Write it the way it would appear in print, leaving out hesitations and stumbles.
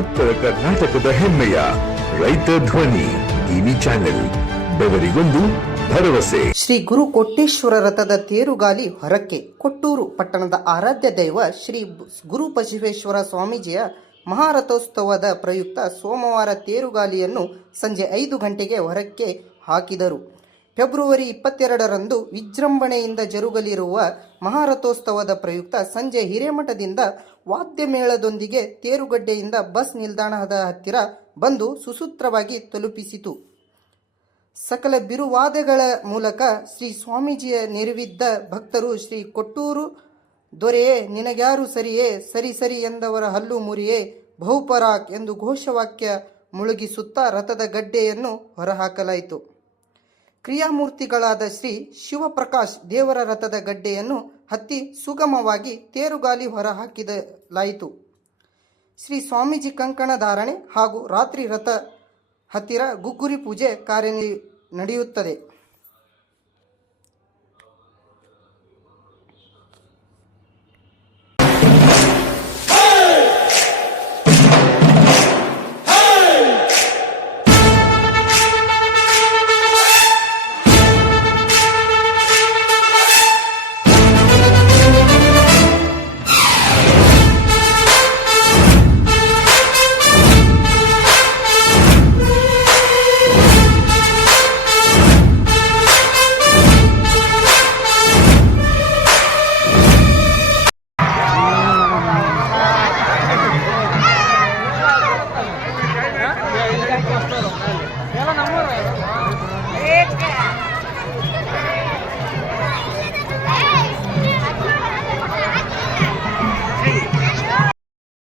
ಉತ್ತರ ಕರ್ನಾಟಕದ ಹೆಮ್ಮೆಯ ರೈತ ಧ್ವನಿ ಟಿವಿ ಚಾನೆಲ್, ಬೆವರಿಗೊಂದು ಭರವಸೆ. ಶ್ರೀ ಗುರು ಕೊಟ್ಟೇಶ್ವರ ರಥದ ತೇರುಗಾಲಿ ಹೊರಕ್ಕೆ. ಕೊಟ್ಟೂರು ಪಟ್ಟಣದ ಆರಾಧ್ಯ ದೈವ ಶ್ರೀ ಗುರು ಬಸವೇಶ್ವರ ಸ್ವಾಮೀಜಿಯ ಮಹಾರಥೋತ್ಸವದ ಪ್ರಯುಕ್ತ ಸೋಮವಾರ ತೇರುಗಾಲಿಯನ್ನು ಸಂಜೆ 5 ಗಂಟೆಗೆ ಹೊರಕ್ಕೆ ಹಾಕಿದರು. ಫೆಬ್ರವರಿ 22ರಂದು ವಿಜೃಂಭಣೆಯಿಂದ ಜರುಗಲಿರುವ ಮಹಾರಥೋತ್ಸವದ ಪ್ರಯುಕ್ತ ಸಂಜೆ ಹಿರೇಮಠದಿಂದ ವಾದ್ಯ ಮೇಳದೊಂದಿಗೆ ತೇರುಗಡ್ಡೆಯಿಂದ ಬಸ್ ನಿಲ್ದಾಣದ ಹತ್ತಿರ ಬಂದು ಸುಸೂತ್ರವಾಗಿ ತಲುಪಿಸಿತು. ಸಕಲ ಬಿರುವಾದಗಳ ಮೂಲಕ ಶ್ರೀ ಸ್ವಾಮೀಜಿಯ ನೆರವಿದ್ದ ಭಕ್ತರು ಶ್ರೀ ಕೊಟ್ಟೂರು ದೊರೆಯೇ ನಿನಗ್ಯಾರು ಸರಿಯೇ, ಸರಿ ಸರಿ ಎಂದವರ ಹಲ್ಲು ಮುರಿಯೇ, ಬಹುಪರಾಕ್ ಎಂದು ಘೋಷವಾಕ್ಯ ಮುಳುಗಿಸುತ್ತಾ ರಥದ ಗಡ್ಡೆಯನ್ನು ಹೊರಹಾಕಲಾಯಿತು. ಕ್ರಿಯಾಮೂರ್ತಿಗಳಾದ ಶ್ರೀ ಶಿವಪ್ರಕಾಶ್ ದೇವರ ರಥದ ಗಡ್ಡೆಯನ್ನು ಹತ್ತಿ ಸುಗಮವಾಗಿ ತೇರುಗಾಲಿ ಹೊರಹಾಕಿದಲಾಯಿತು. ಶ್ರೀ ಸ್ವಾಮೀಜಿ ಕಂಕಣ ಧಾರಣೆ ಹಾಗೂ ರಾತ್ರಿ ರಥ ಹತ್ತಿರ ಗುಗ್ಗುರಿ ಪೂಜೆ ಕಾರ್ಯ ನಡೆಯುತ್ತದೆ.